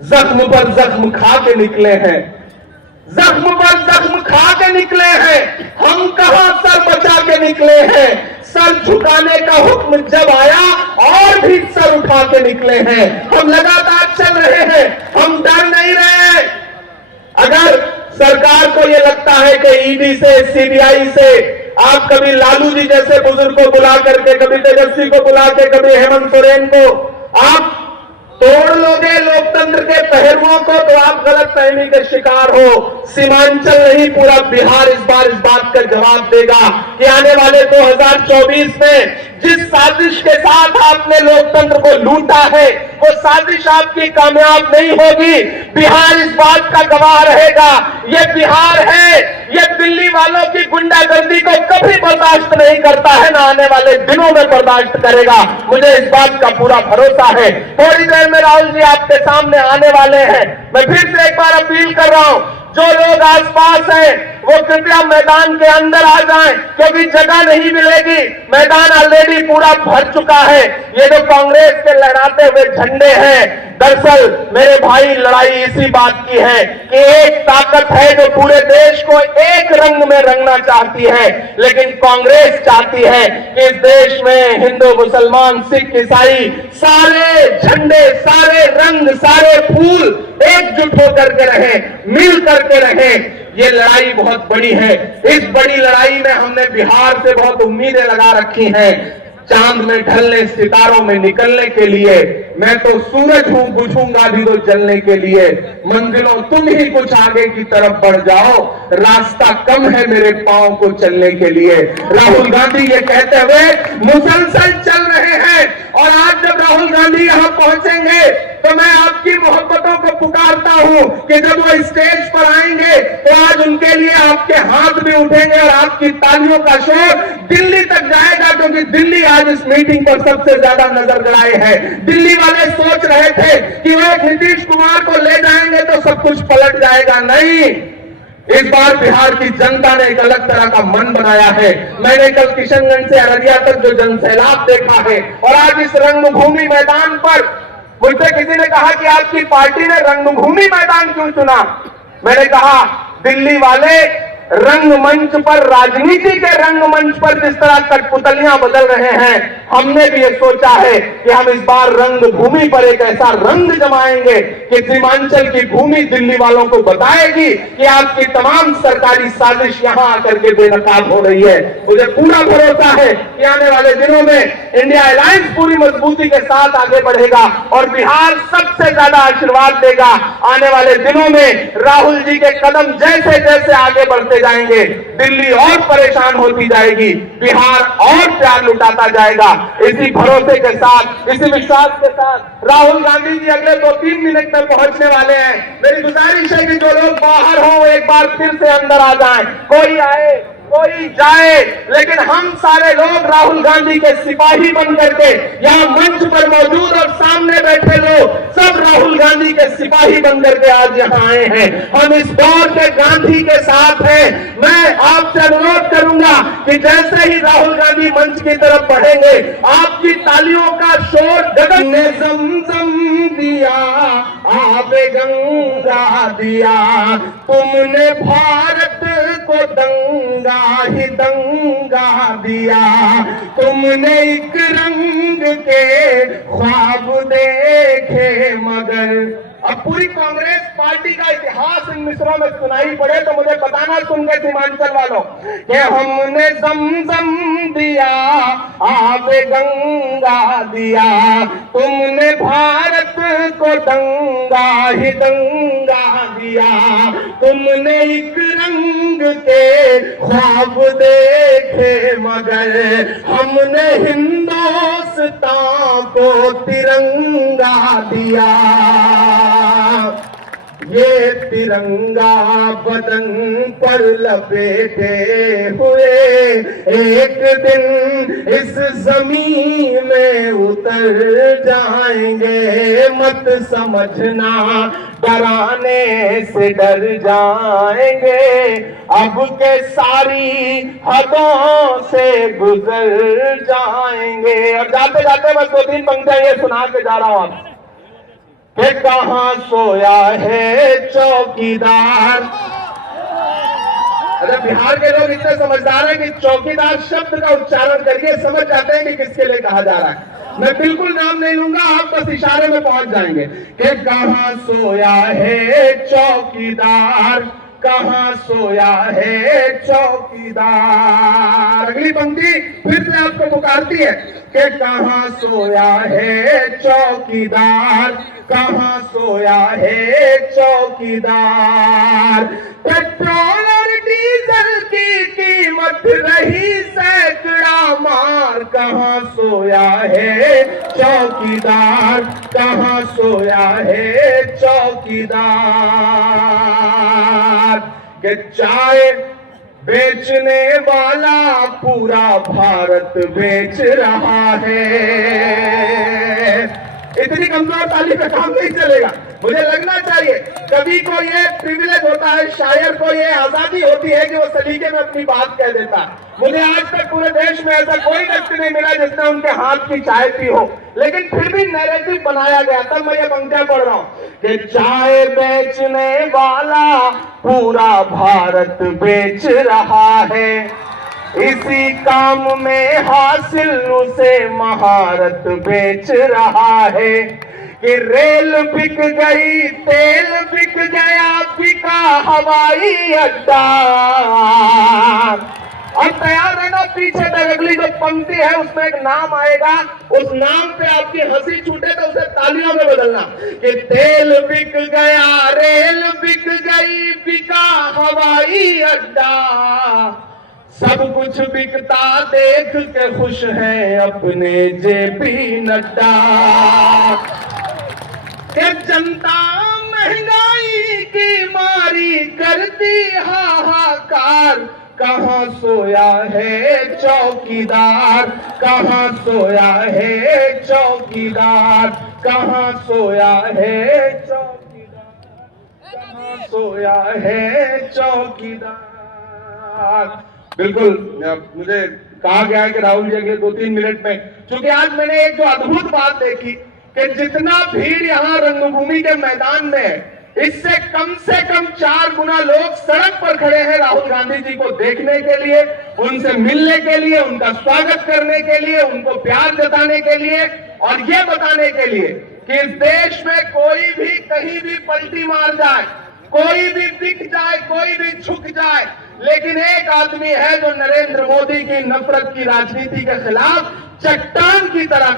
जख्म पर जख्म खा के निकले हैं, जख्म पर जख्म खा के निकले हैं। हम कहां सर बचा के निकले हैं। सर झुकाने का हुक्म जब आया और भी सर उठा के निकले हैं। हम लगातार चल रहे हैं, हम डर नहीं रहे। अगर सरकार को यह लगता है कि ईडी से, सीबीआई से आप कभी लालू जी जैसे बुजुर्ग को बुला करके, कभी तेजस्वी को बुला के, कभी हेमंत सोरेन को आप तोड़ लोगे लोकतंत्र के पहलुओं को, तो आप गलत फहमी के शिकार हो। सीमांचल नहीं, पूरा बिहार इस बार इस बात का जवाब देगा कि आने वाले 2024 में जिस साजिश के साथ आपने लोकतंत्र को लूटा है, वो साजिश आपकी कामयाब नहीं होगी। बिहार इस बात का गवाह रहेगा। ये बिहार है, ये दिल्ली वालों की गुंडागर्दी को कभी बर्दाश्त नहीं करता है, ना आने वाले दिनों में बर्दाश्त करेगा। मुझे इस बात का पूरा भरोसा है। थोड़ी देर में राहुल जी आपके सामने आने वाले हैं। मैं फिर से एक बार अपील कर रहा हूं, जो लोग आसपास हैं वो कृपया मैदान के अंदर आ जाएं, क्योंकि जगह नहीं मिलेगी। मैदान ऑलरेडी पूरा भर चुका है। ये जो कांग्रेस के लहराते हुए झंडे हैं, दरअसल मेरे भाई लड़ाई इसी बात की है कि एक ताकत है जो पूरे देश को एक रंग में रंगना चाहती है, लेकिन कांग्रेस चाहती है कि इस देश में हिंदू, मुसलमान, सिख, ईसाई सारे झंडे, सारे रंग, सारे फूल एकजुट होकर के रहें, मिल करके रहें। ये लड़ाई बहुत बड़ी है। इस बड़ी लड़ाई में हमने बिहार से बहुत उम्मीदें लगा रखी हैं। चांद में ढलने, सितारों में निकलने के लिए। मैं तो सूरज हूं, बुझूंगा भी तो जलने के लिए। मंजिलों तुम ही कुछ आगे की तरफ बढ़ जाओ, रास्ता कम है मेरे पांव को चलने के लिए। राहुल गांधी ये कहते हुए मुसलसल चल रहे हैं, और आज जब राहुल गांधी यहां पहुंचेंगे तो मैं आपकी मोहब्बतों को पुकारता हूं कि जब वो स्टेज पर आएंगे तो आज उनके लिए आपके हाथ भी उठेंगे और आपकी तालियों का शोर दिल्ली तक जाएगा, क्योंकि दिल्ली आज इस मीटिंग पर सबसे ज्यादा नजर गड़ाए है। दिल्ली वाले सोच रहे थे कि वो एक नीतीश कुमार को ले जाएंगे तो सब कुछ पलट जाएगा। नहीं, इस बार बिहार की जनता ने एक अलग तरह का मन बनाया है। मैंने कल किशनगंज से अररिया तक जो जनसैलाब देखा है, और आज इस रंगभूमि मैदान पर मुझसे किसी ने कहा कि आपकी पार्टी ने रंगभूमि मैदान क्यों चुना। मैंने कहा दिल्ली वाले रंगमंच पर, राजनीति के रंगमंच पर जिस तरह कठपुतलियां बदल रहे हैं, हमने भी ये सोचा है कि हम इस बार रंगभूमि पर एक ऐसा रंग जमाएंगे कि सीमांचल की भूमि दिल्ली वालों को बताएगी कि आपकी तमाम सरकारी साजिश यहां आकर के बेनकाब हो रही है। मुझे पूरा भरोसा है कि आने वाले दिनों में इंडिया अलायंस पूरी मजबूती के साथ आगे बढ़ेगा और बिहार सबसे ज्यादा आशीर्वाद देगा। आने वाले दिनों में राहुल जी के कदम जैसे जैसे आगे बढ़ते जाएंगे, दिल्ली और परेशान होती जाएगी, बिहार और प्यार लुटाता जाएगा। इसी भरोसे के साथ, इसी विश्वास के साथ राहुल गांधी जी अगले 2-3 मिनट में पहुंचने वाले हैं। मेरी गुजारिश है कि जो लोग बाहर हो एक बार फिर से अंदर आ जाएं। कोई आए कोई जाए, लेकिन हम सारे लोग राहुल गांधी के सिपाही बन करके यहाँ मंच पर मौजूद और सामने बैठे लोग सब राहुल गांधी के सिपाही बन करके आज यहाँ आए हैं। हम इस दौर के गांधी के साथ हैं। मैं आपसे अनुरोध करूंगा कि जैसे ही राहुल गांधी मंच की तरफ बढ़ेंगे, आपकी तालियों का शोर गगन ने ज़मज़म दिया, आबे गंगा दिया, तुमने भारत को दंगा ही दंगा दिया, तुमने एक रंग के ख्वाब देखे मगर। अब पूरी कांग्रेस पार्टी का इतिहास इन मिसरों में सुनाई पड़े तो मुझे बताना सुन के सीमांचल वालों कि हमने ज़मज़म दिया, आबे गंगा दिया, तुमने भारत को दंगा ही दंगा दिया, तुमने एक रंग के ख्वाब देखे मगर हमने हिंदुस्तान को तिरंगा दिया। ये तिरंगा बदन पर लपेटे हुए एक दिन इस जमीन में उतर जाएंगे, मत समझना डराने से डर जाएंगे, अब के सारी हदों से गुजर जाएंगे। और जाते जाते मैं 2-3 पंक्तियां ये सुना के जा रहा हूं। कि कहां सोया है चौकीदार। अरे बिहार के लोग इतने समझदार हैं कि चौकीदार शब्द का उच्चारण करके समझ जाते हैं कि किसके लिए कहा जा रहा है। मैं बिल्कुल नाम नहीं लूंगा, आप बस इशारे में पहुंच जाएंगे कि कहां सोया है चौकीदार, कहां सोया है चौकीदार। अगली पंक्ति फिर से आपको पुकारती है कि कहां सोया है चौकीदार, कहां सोया है चौकीदार। पेट्रोल और डीजल की कीमत रही सैकड़ा मार, कहां सोया है चौकीदार, कहां सोया है चौकीदार। कि चाय बेचने वाला पूरा भारत बेच रहा है। इतनी कमजोर ताली पे काम नहीं चलेगा। मुझे लगना चाहिए कवि को ये प्रिविलेज होता है, शायर को ये आजादी होती है कि वो सलीके में अपनी बात कह देता है। मुझे आज तक पूरे देश में ऐसा कोई व्यक्ति नहीं मिला जिसने उनके हाथ की चाय पी हो, लेकिन फिर भी नैरेटिव बनाया गया। तब मैं ये पंक्तियां पढ़ रहा हूं कि चाय बेचने वाला पूरा भारत बेच रहा है, इसी काम में हासिल उसे महारत बेच रहा है। कि रेल बिक गई, तेल बिक गया, बिका हवाई अड्डा। और तैयार है ना, पीछे तक अगली जो पंक्ति है उसमें एक नाम आएगा, उस नाम पे आपकी हंसी छूटे तो उसे तालियों में बदलना कि तेल बिक गया, रेल बिक गई, बिका हवाई अड्डा। सब कुछ बिकता देख के खुश है अपने जेपी नड्डा। कि जनता महंगाई की मारी करती हाहाकार, कहां सोया है चौकीदार, कहां सोया है चौकीदार, कहां सोया है चौकीदार, कहां सोया है चौकीदार। बिल्कुल मुझे कहा गया है कि राहुल जी अगले 2-3 मिनट में, क्योंकि आज मैंने एक जो अद्भुत बात देखी कि जितना भीड़ यहाँ रंगभूमि के मैदान में है, इससे कम से कम 4 गुना लोग सड़क पर खड़े हैं राहुल गांधी जी को देखने के लिए, उनसे मिलने के लिए, उनका स्वागत करने के लिए, उनको प्यार जताने के लिए और ये बताने के लिए कि इस देश में कोई भी कहीं भी पलटी मार जाए, कोई भी बिक जाए, कोई भी झुक जाए, लेकिन एक आदमी है जो नरेंद्र मोदी की नफरत की राजनीति के खिलाफ चट्टान की तरह खड़ा